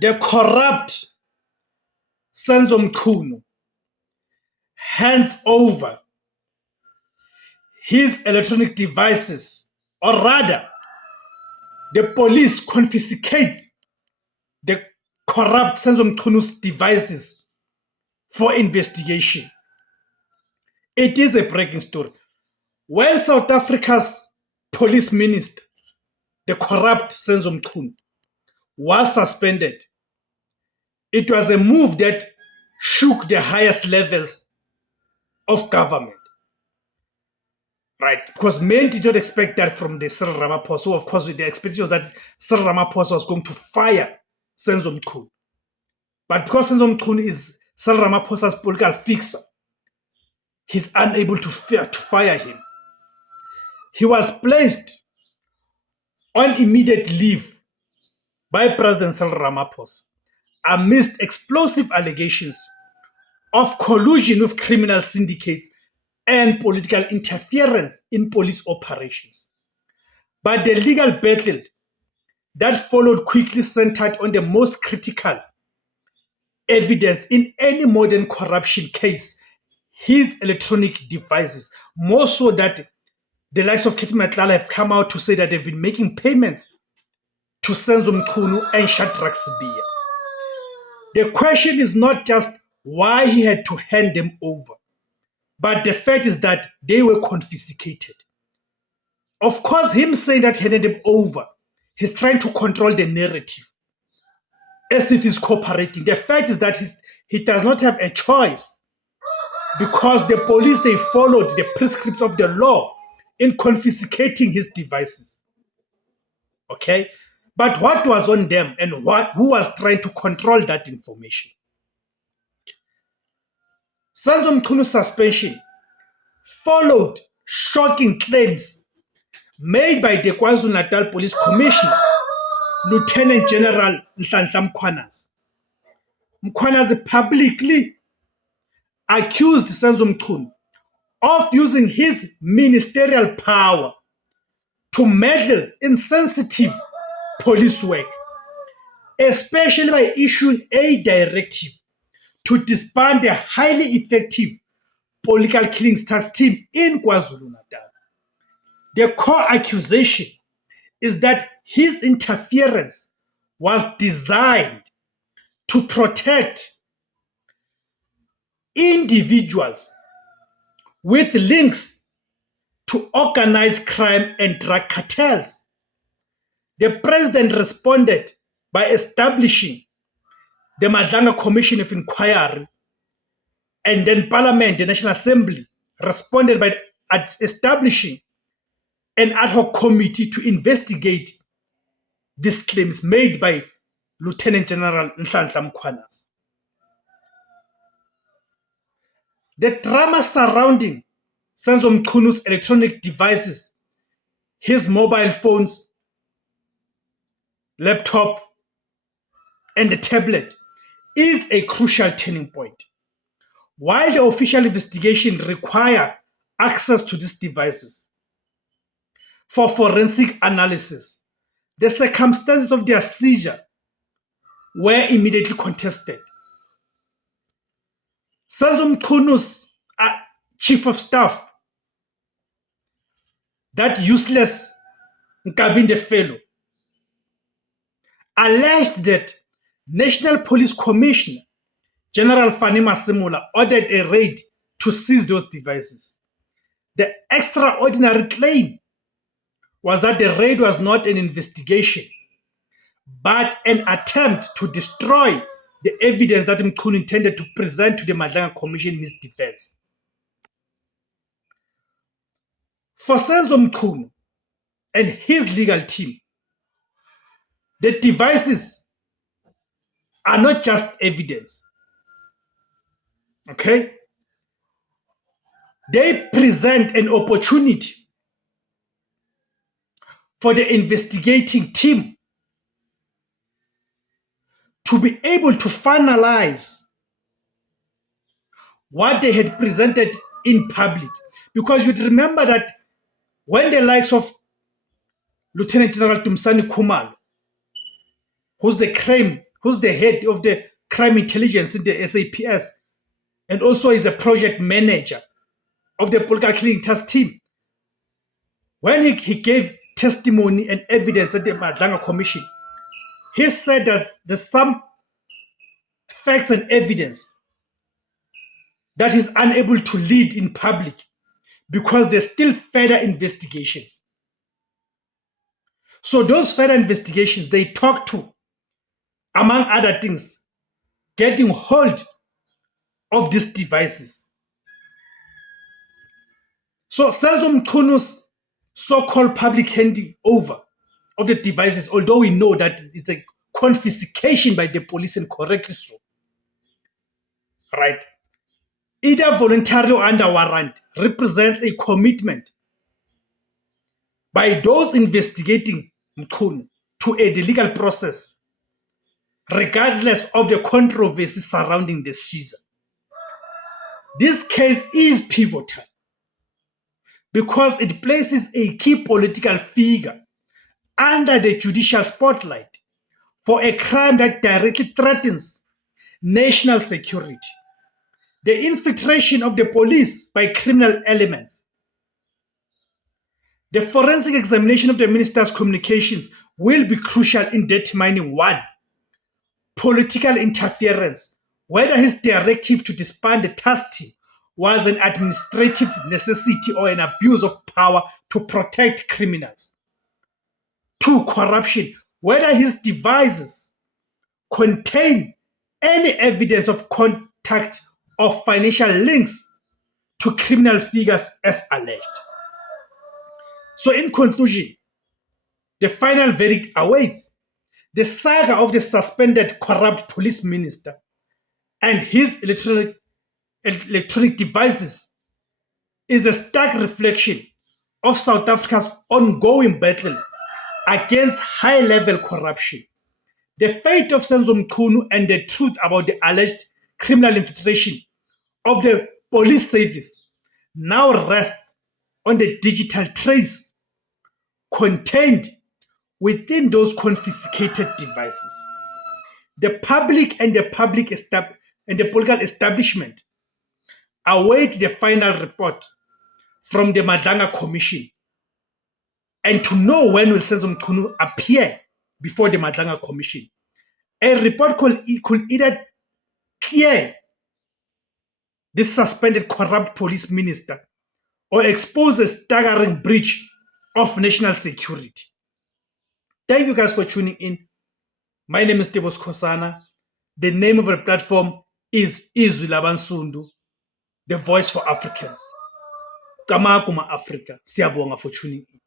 the corrupt Senzo Mchunu hands over his electronic devices, or rather, the police confiscates the corrupt Senzo Mchunu's devices for investigation. It is a breaking story. When South Africa's police minister, the corrupt Senzo Mchunu, was suspended, it was a move that shook the highest levels of government. Right, because men did not expect that from the Cyril Ramaphosa. So of course, the expectation was that Cyril Ramaphosa was going to fire Senzo Mchunu. But because Senzo Mchunu is Cyril Ramaphosa's political fixer, he's unable to fire him. He was placed on immediate leave by President Cyril Ramaphosa amidst explosive allegations of collusion with criminal syndicates and political interference in police operations. But the legal battle that followed quickly centered on the most critical evidence in any modern corruption case, his electronic devices. More so that the likes of Ketty Matlala have come out to say that they've been making payments to Senzo Mchunu and Shadrack Sibiya. The question is not just why he had to hand them over, but the fact is that they were confiscated. Of course, him saying that he handed them over, he's trying to control the narrative as if he's cooperating. The fact is that he does not have a choice, because the police, they followed the prescripts of the law in confiscating his devices. Okay? But what was on them and who was trying to control that information? Senzo Mchunu's suspension followed shocking claims made by the KwaZulu-Natal Police Commissioner, Lieutenant General Nhlanhla Mkhwanazi. Mkhwanazi publicly accused Senzo Mchunu of using his ministerial power to meddle in sensitive police work, especially by issuing a directive to disband the highly effective political killings task team in KwaZulu-Natal. The core accusation is that his interference was designed to protect individuals with links to organized crime and drug cartels. The president responded by establishing the Madlanga Commission of Inquiry, and then Parliament, the National Assembly, responded by establishing an ad hoc committee to investigate these claims made by Lieutenant General Nhlanhla Mkhwanazi. The drama surrounding Senzo Mchunu's electronic devices, his mobile phones, laptop, and the tablet, is a crucial turning point. While the official investigation requires access to these devices for forensic analysis, the circumstances of their seizure were immediately contested. Senzo Mchunu's chief of staff, that useless Nkabinde fellow, alleged that National Police Commissioner General Fanny Masemola ordered a raid to seize those devices. The extraordinary claim was that the raid was not an investigation, but an attempt to destroy the evidence that Mchunu intended to present to the Madlanga Commission in his defense. For Senzo Mchunu and his legal team, the devices are not just evidence. Okay? They present an opportunity for the investigating team to be able to finalize what they had presented in public. Because you'd remember that when the likes of Lieutenant General Tumsani Khumalo, who's the crime who's the head of the crime intelligence in the SAPS, and also is a project manager of the political killing task team. When he gave testimony and evidence at the Madlanga Commission, he said that there's some facts and evidence that he's unable to lead in public because there's still further investigations. So those further investigations, they talk to, among other things, getting hold of these devices. So Senzo Mchunu's so-called public handing over of the devices, although we know that it's a confiscation by the police and correctly so, right? Either voluntary or under warrant represents a commitment by those investigating Mchunu to a legal process, regardless of the controversy surrounding the seizure. This case is pivotal because it places a key political figure under the judicial spotlight for a crime that directly threatens national security. The infiltration of the police by criminal elements. The forensic examination of the minister's communications will be crucial in determining one, political interference, whether his directive to disband the task team was an administrative necessity or an abuse of power to protect criminals. Two, corruption, whether his devices contain any evidence of contact or financial links to criminal figures as alleged. So in conclusion, the final verdict awaits. The saga of the suspended corrupt police minister and his electronic devices is a stark reflection of South Africa's ongoing battle against high-level corruption. The fate of Senzo Mchunu and the truth about the alleged criminal infiltration of the police service now rests on the digital trace contained within those confiscated devices. The public and the political establishment await the final report from the Madlanga Commission and to know when will Senzo Mchunu appear before the Madlanga Commission. A report could either clear this suspended corrupt police minister or expose a staggering breach of national security. Thank you guys for tuning in. My name is Tebos Kosana. The name of the platform is Izwi Labansundu, the voice for Africans. Kama kuma Africa. Siyabonga for tuning in.